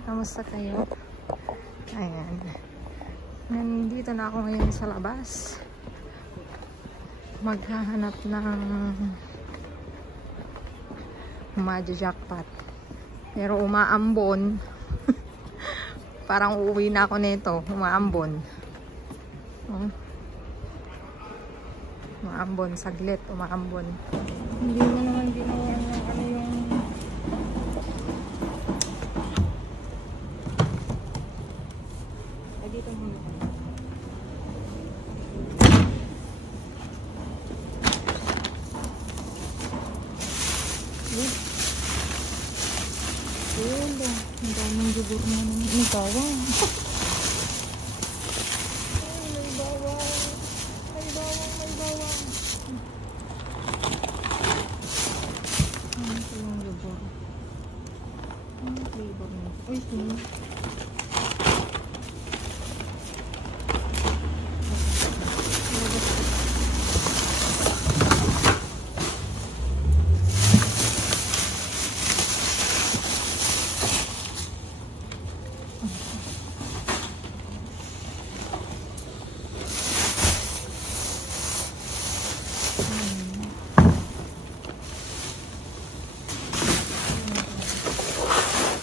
Kamusta kayo? Ayan. Nandito na ako ngayon sa labas. Maghahanap ng jackpot. Pero umaambon. Parang uuwi na ako nito. Umaambon. Umaambon. Saglit. Umaambon. Hindi mo naman ginawa niya ano yung dito muna. Wala. Ang daming jubur na naman. May bawang. May bawang. May bawang. May bawang. Ano ito yung jubur? Ano flavor nito? Uy, sino?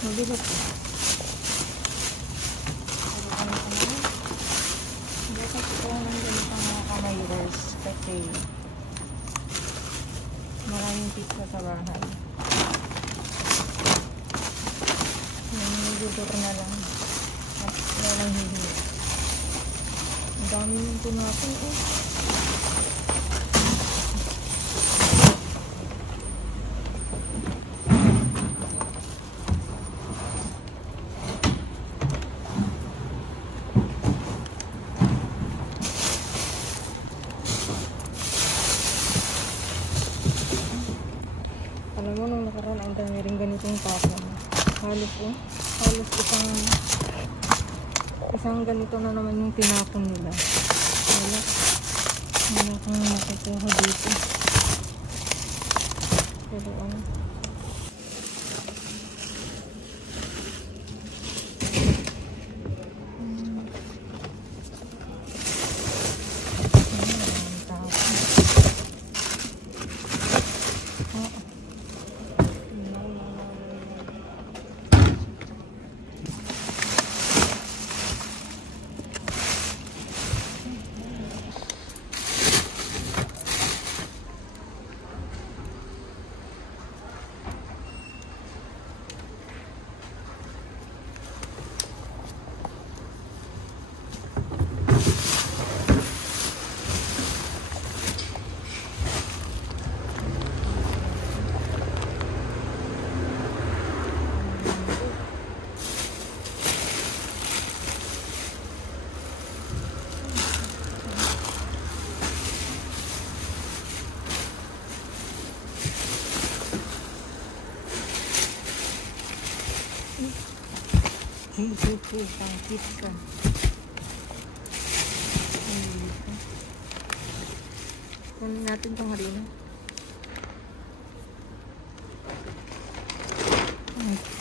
Mabigat eh. Dapat ito ng ganitong mga kamayrers kasi maraming pizza sa bahay. Yung jubur na lang at walang hihingi. Ang dami yung tinapon eh. Alam mo, nung nakaraan, ang dami rin ganitong tapon. Halos isang ganito na naman yung tinapon nila. Wala. Wala kang makukuha dito. Pero ano. Pang pizza. Kunin natin itong harina.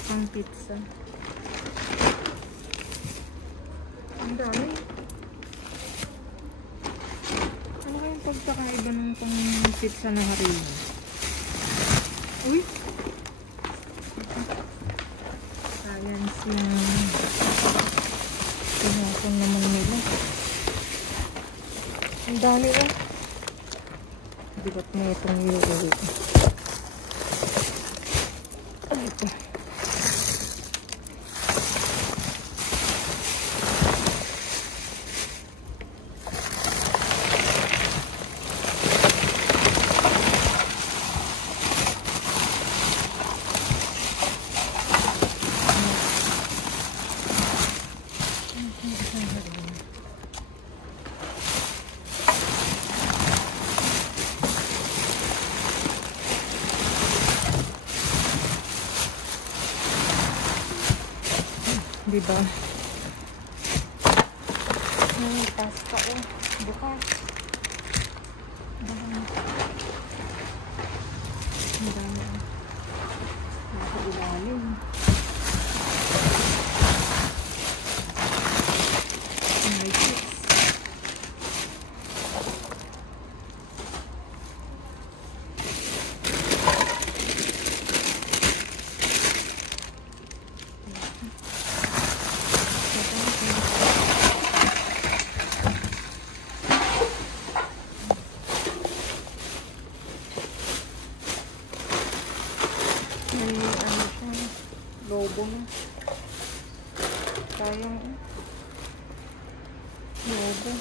Pang pizza. Ang dami. Ano kayong pagkakaiba ng pang pizza na harina? Uy! Science yung pinapon naman nila. Ang dami oh. Bigat na itong yogurt. Diba? May pasta oh. Bukas. Ang dami. Nasa ilalim. May chips. May ano siya, logo na. Sayang logo.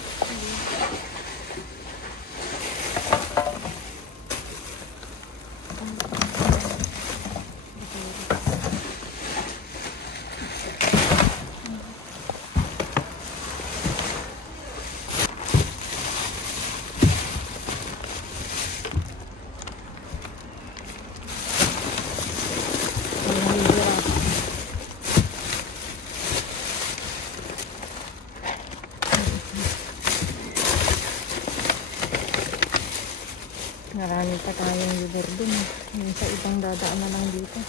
Marami pa tayong lugar dun. Yung sa ibang dadaan na lang dito.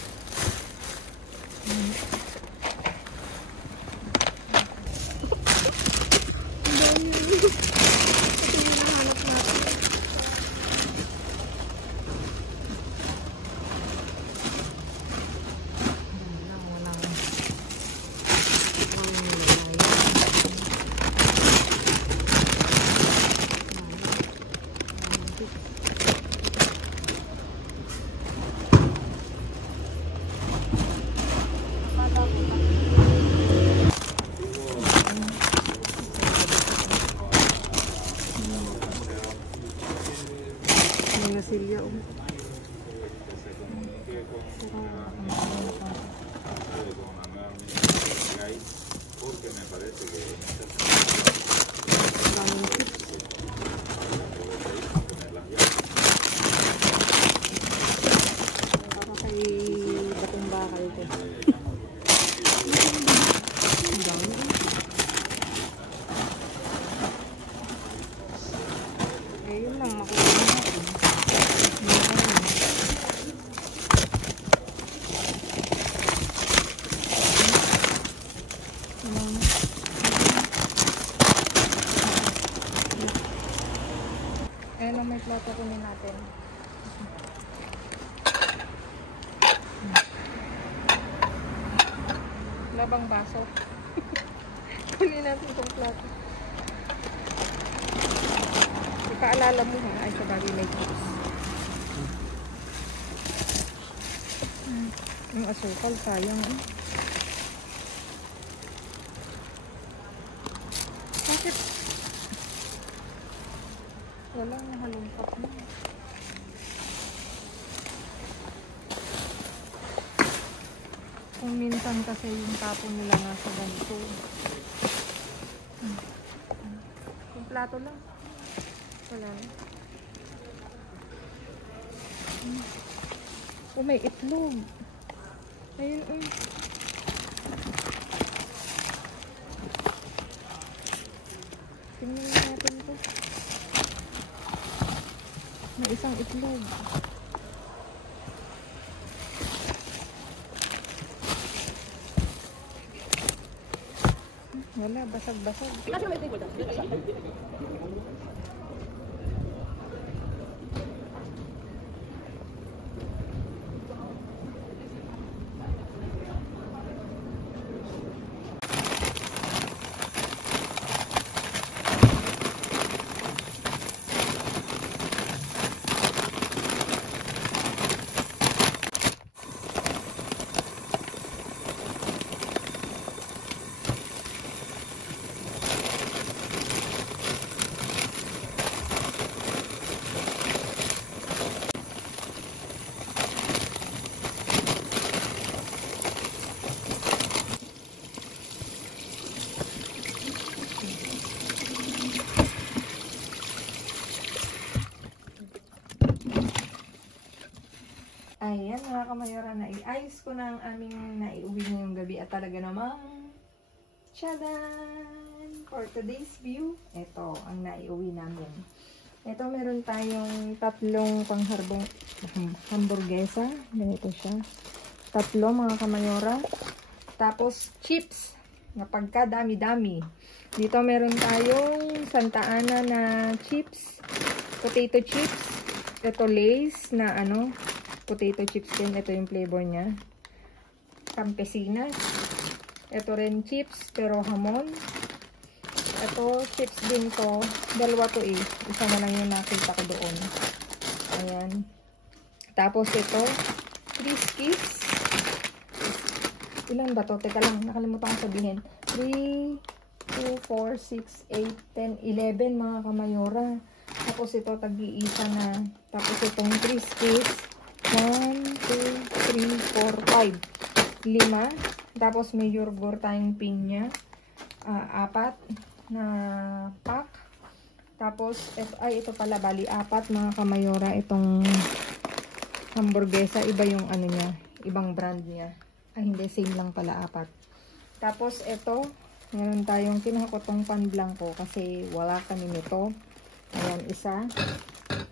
Mga silya oh. Para kay batong bakal ito. Ang dami. Eh, yun lang makuha natin. Ayan ang may plato kunin natin. Labang baso. Kunin natin itong plato. Ipaalala mo ha. Ay, sabagay may chips. Yung asukal, sayang eh. Bakit? Walang nahalungkat na. Kung minsan kasi yung tapon nila nga sa ganito. Yung plato lang. Wala na. Oh, may itlog. Ayun, tingnan natin to. May isang itlog. Wala, basag-basag. Ayan mga kamayora, naiayos ko na ang aming naiuwi ngayong gabi at talaga namang Tchadan! For today's view, ito ang naiuwi namin. Ito, meron tayong tatlong hamburguesa. Ganito siya. Tatlo, mga kamayora. Tapos, chips. Na pagkadami-dami. Dito, meron tayong Santa Ana na chips. Potato chips. Ito, Lay's na potato chips din. Ito yung flavor niya. Campesinas. Ito rin chips, pero hamon. Ito, chips din to. Dalawa to eh. Isa na lang yung nakita ko doon. Ayan. Tapos ito, Friskies. Ilan ba to? Teka lang, nakalimutan ko sabihin. 3, 2, 4, 6, 8, 10, 11 mga kamayora. Tapos ito, tag-iisa na. Tapos itong Friskies. 1, 2, 3, 4, 5. 5. Tapos may yogurt tayong pinya. 4 na pack. Tapos, ito pala, bali 4 mga kamayora. Itong hamburguesa, iba yung niya. Ibang brand niya. Hindi, same lang pala 4. Tapos, ito, meron tayong, kinuha ko tong pan blanco kasi wala kami nito. Ayan, isa.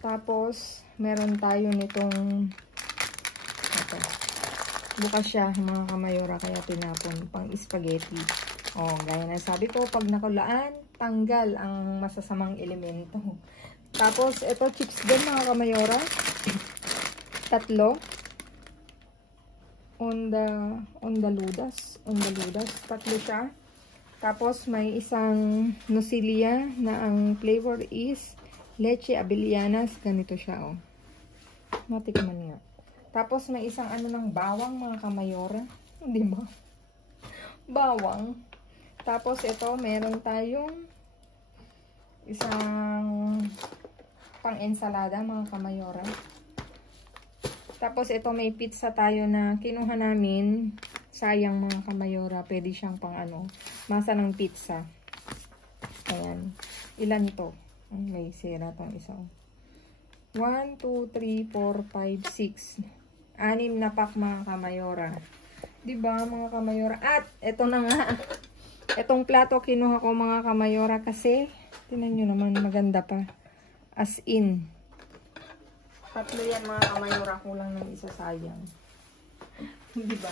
Tapos, meron tayo nitong, ito. Bukas siya, mga kamayora, kaya tinapon. Pang spaghetti. O, gaya na sabi ko, pag nakulaan, tanggal ang masasamang elemento. Tapos, ito, chips din, mga kamayora. 3. Ondaludas. 3 siya. Tapos, may isang nusilia na ang flavor is leche avellanas. Ganito siya, o. Matikman nga. Tapos, may isang ng bawang, mga kamayora. Hindi ba? Bawang. Tapos, ito, meron tayong isang pang-ensalada, mga kamayora. Tapos, ito, may pizza tayo na kinuha namin. Sayang, mga kamayora. Pwede siyang pang masa ng pizza. Ayan. Ilan to? May sira tong isa. 1, 2, 3, 4, 5, 6. 6 na pack, mga kamayora. Diba, mga kamayora? At, eto na nga. Etong plato kinuha ko, mga kamayora, kasi, tinan nyo naman, maganda pa. As in. 3 yan, mga kamayora. Kulang ng isa, sayang. Diba?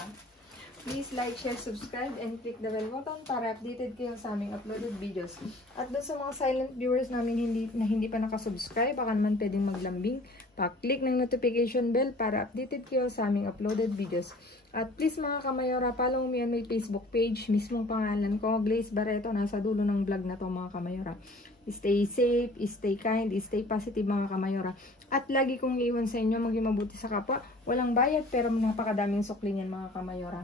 Please like, share, subscribe, and click the bell button para updated kayo sa aming uploaded videos. At doon sa mga silent viewers namin hindi pa nakasubscribe, baka naman pwedeng maglambing, pa-click ng notification bell para updated kayo sa aming uploaded videos. At please, mga kamayora, follow me on my Facebook page, mismong pangalan ko, Glaze Barreto, nasa dulo ng vlog na to, mga kamayora. Stay safe, stay kind, stay positive, mga kamayora. At lagi kong iiwan sa inyo, maging mabuti sa kapwa. Walang bayad, pero napakadaming sukli niyan, mga kamayora.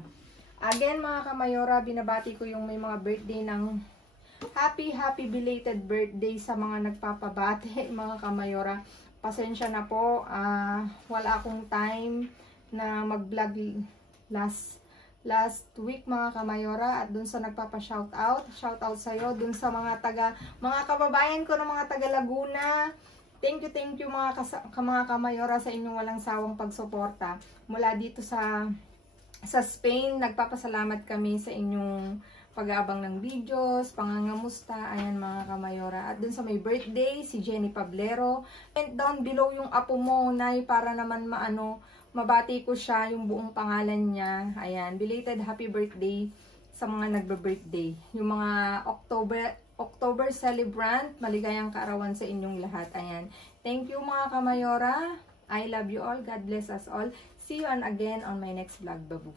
Again, mga kamayora, binabati ko yung may mga birthday ng happy belated birthday sa mga nagpapabati, mga kamayora. Pasensya na po, wala akong time na mag-vlog last week, mga kamayora, at dun sa nagpapa-shoutout, shoutout sa'yo, dun sa mga kababayan ko ng mga taga Laguna. Thank you mga kamayora sa inyong walang sawang pagsuporta. Mula dito sa Spain, nagpapasalamat kami sa inyong pag-aabang ng videos, pangangamusta, ayan, mga kamayora. At dun sa may birthday, si Jenny Pablero. And down below yung apo mo, Nay, para naman mabati ko siya, yung buong pangalan niya. Ayan, belated happy birthday sa mga nagbe-birthday. Yung mga October celebrant, maligayang kaarawan sa inyong lahat. Ayan. Thank you, mga kamayora. I love you all. God bless us all. See you again on my next vlog, babu.